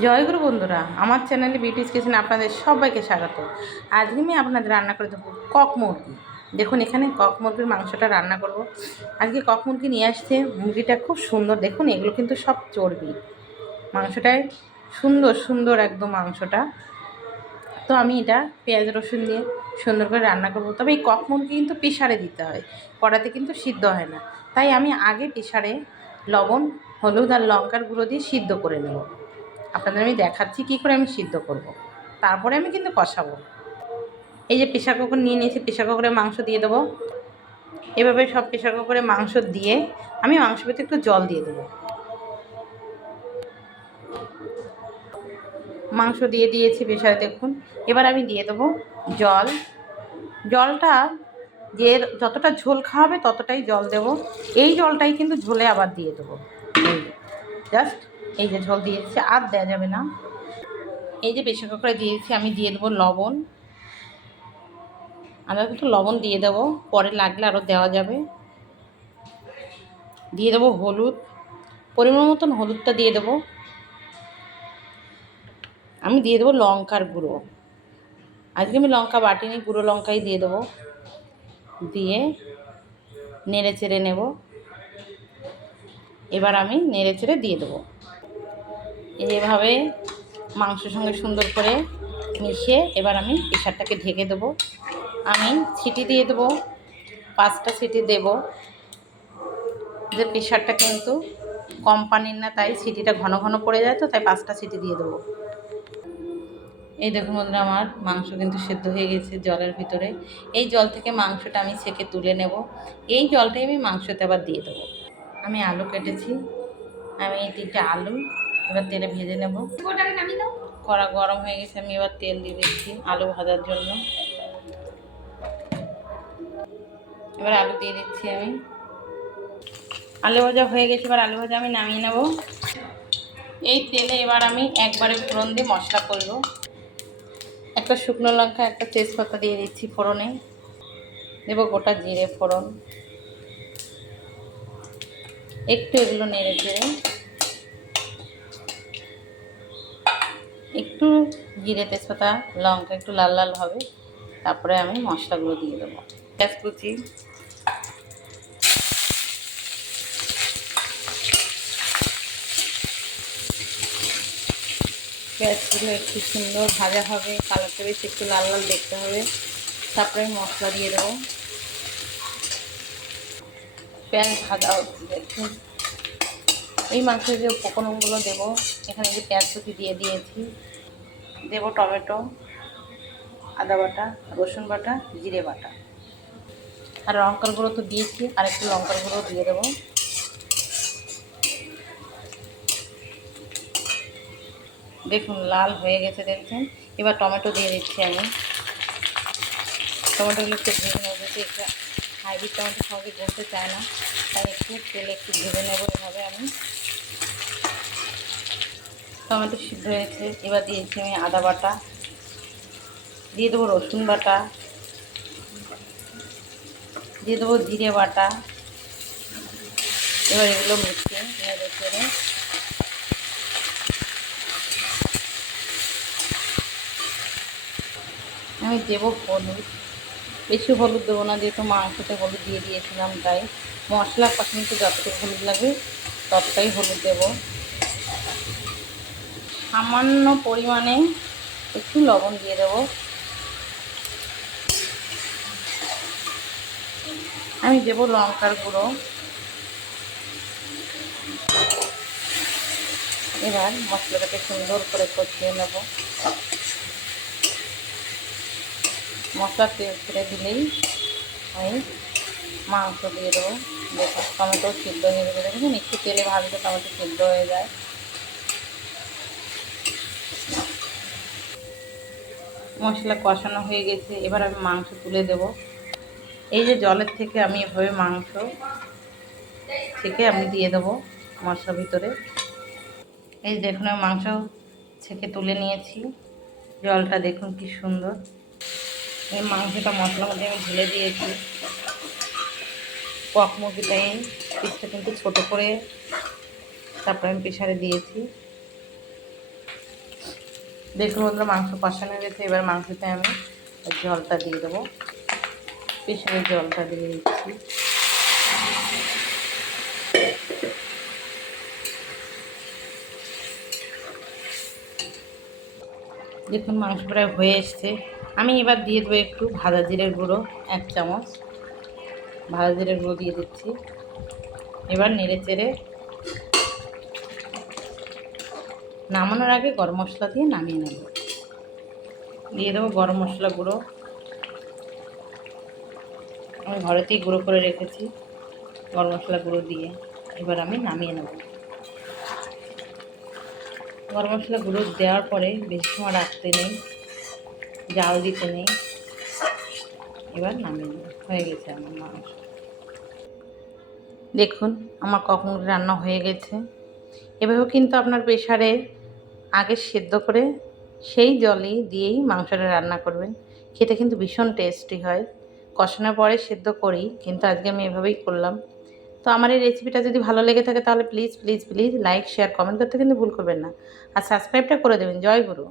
জয়গুরু বন্ধুরা, আমার চ্যানেলে বিউটিস কিচেনে আপনাদের সবাইকে স্বাগত। আজকে আমি আপনাদের রান্না করে দেবো কক মুরগি। দেখুন, এখানে কক মুরগির মাংসটা রান্না করব। আজকে কক মুরগি নিয়ে আসছে, মুরগিটা খুব সুন্দর। দেখুন, এগুলো কিন্তু সব চর্বি। মাংসটায় সুন্দর সুন্দর একদম মাংসটা। তো আমি এটা পেঁয়াজ রসুন দিয়ে সুন্দর করে রান্না করব। তবে এই কক মুরগি কিন্তু প্রেসারে দিতে হয়, কড়াতে কিন্তু সিদ্ধ হয় না। তাই আমি আগে প্রেসারে লবণ, হলুদ আর লঙ্কার গুঁড়ো দিয়ে সিদ্ধ করে নেব। আপনাদের আমি দেখাচ্ছি কী করে আমি সিদ্ধ করব। তারপরে আমি কিন্তু কষাবো। এই যে প্রেসার কুকার নিয়ে নিয়েছি, প্রেসার কুকারে মাংস দিয়ে দেবো। এভাবে সব প্রেসার কুকারে মাংস দিয়ে আমি মাংসের ভিতরে একটু জল দিয়ে দেবো। মাংস দিয়ে দিয়েছি প্রেসারে, দেখুন। এবার আমি দিয়ে দেবো জল। জলটা যে যতটা ঝোল খাওয়াবে ততটাই জল দেব। এই জলটাই কিন্তু ঝোলে আবার দিয়ে দেবো। এই জাস্ট এই যে ঝোল দিয়েছি, আর দেওয়া যাবে না। এই যে প্রেসার কুকারে দিয়েছি, আমি দিয়ে দেবো লবণ। আমরা কিন্তু লবণ দিয়ে দেবো, পরে লাগলে আরও দেওয়া যাবে। দিয়ে দেবো হলুদ, পরিমাণ মতন হলুদটা দিয়ে দেবো। আমি দিয়ে দেবো লঙ্কার গুঁড়ো। আজকে আমি লঙ্কা বাটিনি, গুঁড়ো লঙ্কাই দিয়ে দেবো। দিয়ে নেড়ে চেড়ে নেব। এবার আমি নেড়ে চেড়ে দিয়ে দেবো। এইভাবে মাংসের সঙ্গে সুন্দর করে মিশিয়ে এবার আমি প্রেসারটাকে ঢেকে দেবো। আমি সিটি দিয়ে দেবো, 5টা সিটি দেবো। যে প্রেসারটা কিন্তু কম পানির না, তাই সিটিটা ঘন ঘন পড়ে যায়, তো তাই 5টা সিটি দিয়ে দেবো। এই দেখুন বন্ধুরা, আমার মাংস কিন্তু সেদ্ধ হয়ে গেছে জলের ভিতরে। এই জল থেকে মাংসটা আমি ছেঁকে তুলে নেব। এই জলটাই আমি মাংসতে আবার দিয়ে দেবো। আমি আলু কেটেছি, আমি এই 3টে আলু এবার তেলে ভেজে নেব। কড়া গরম হয়ে গেছে, আমি এবার তেল দিয়ে দিচ্ছি আলু ভাজার জন্য। এবার আলু দিয়ে দিচ্ছি আমি। আলু ভাজা হয়ে গেছে, এবার আলু ভাজা আমি নামিয়ে নেব। এই তেলে এবার আমি একবারে ফোড়ন দিয়ে মশলা করব। একটা শুকনো লঙ্কা, একটা তেজপাতা দিয়ে দিচ্ছি ফোড়নে। দেব গোটা জিরে ফোড়ন। একটু এগুলো নেড়ে চেড়ে একটু জিরে তেজপাতা লঙ্কা একটু লাল লাল হবে, তারপরে আমি মশলাগুলো দিয়ে দেবো। পেঁয়াজ কুচি, পেঁয়াজগুলো একটু সুন্দর ভাজা হবে, কালারটা বেশি একটু লাল লাল দেখতে হবে। তারপরে আমি মশলা দিয়ে দেবো। পেঁয়াজ ভাজা হচ্ছে, দেখুন। এই মাংসের যে উপকরণগুলো দেবো, এখানে যে পেঁয়াজ কুচি দিয়ে দিয়েছি, দেবো টমেটো, আদা বাটা, রসুন বাটা, জিরে বাটা, আর লঙ্কার গুঁড়ো তো দিয়েছি, আর একটু লঙ্কার গুঁড়ো দিয়ে দেবো। দেখুন লাল হয়ে গেছে, দেখছেন। এবার টমেটো দিয়ে দিচ্ছি আমি। টমেটোগুলো একটু ভেজে নেবো, যেহেতু একটা হাইব্রিড টমেটো সঙ্গে গলতে চায় না, তাই একটু তেলে একটু ভেজে নেবো। এভাবে আমি টমেটো সিদ্ধ হয়েছে, এবার দিয়েছি আমি আদা বাটা, দিয়ে দেবো রসুন বাটা, দিয়ে দেবো জিরে বাটা। এবার এগুলো মিশিয়ে নেড়ে চেড়ে আমি দেবো হলুদ। বেশি হলুদ দেবো না, যেহেতু মাংসতে হলুদ দিয়ে দিয়েছিলাম, তাই মশলা কষানোতে যতটুকু হলুদ লাগবে ততটাই হলুদ দেবো। সামান্য পরিমাণে একটু লবণ দিয়ে দেবো। আমি দেবো লঙ্কার গুঁড়ো। এবার মশলাটাকে সুন্দর করে কষিয়ে নেব। মশলা তেল ছেড়ে দিলেই আমি মাংস দিয়ে দেবো। দেখুন টমেটো সিদ্ধ হয়ে গেছে, দেখুন একটু তেলে ভাজলে টমেটো সিদ্ধ হয়ে যায়। মশলা কষানো হয়ে গেছে, এবার আমি মাংস তুলে দেব। এই যে জলের থেকে আমি এভাবে মাংস ছেঁকে আমি দিয়ে দেবো মশলার ভিতরে। এই দেখুন আমি মাংস ছেঁকে তুলে নিয়েছি, জলটা দেখুন কি সুন্দর। এই মাংসটা মশলার মধ্যে আমি ঢেলে দিয়েছি। কক মুরগিটাই পিসটা কিন্তু ছোটো করে তারপরে আমি প্রেসারে দিয়েছি। দেখুন বন্ধুরা, মাংস কষানো গেছে। এবার মাংসতে আমি জলটা দিয়ে দেবো। প্রেশারের জলটা দিয়ে দিচ্ছি। দেখুন মাংস প্রায় হয়ে এসছে। আমি এবার দিয়ে দেবো একটু ভাজা জিরের গুঁড়ো, 1 চামচ ভাজা জিরের গুঁড়ো দিয়ে দিচ্ছি। এবার নেড়ে চেড়ে নামানোর আগে গরম মশলা দিয়ে নামিয়ে নেব। দিয়ে দেবো গরম মশলা গুঁড়ো, আমি ঘরেতেই গুঁড়ো করে রেখেছি। গরম মশলা গুঁড়ো দিয়ে এবার আমি নামিয়ে নেব। গরম মশলা গুঁড়ো দেওয়ার পরে বেশি সময় রাখতে নেই, জাল দিতে নেই। এবার নামিয়ে নেব। হয়ে গেছে আমার মাংস। দেখুন আমার কক মুরগি রান্না হয়ে গেছে। এভাবেও কিন্তু আপনার প্রেশারে আগে সেদ্ধ করে সেই জলই দিয়েই মাংসটা রান্না করবেন। খেতে কিন্তু ভীষণ টেস্টি হয়। কষানোর পরে সেদ্ধ করি, কিন্তু আজকে আমি এভাবেই করলাম। তো আমার এই রেসিপিটা যদি ভালো লেগে থাকে তাহলে please please please like share comment করতে কিন্তু ভুল করবেন না। আর সাবস্ক্রাইবটা করে দেবেন। জয় গুরু।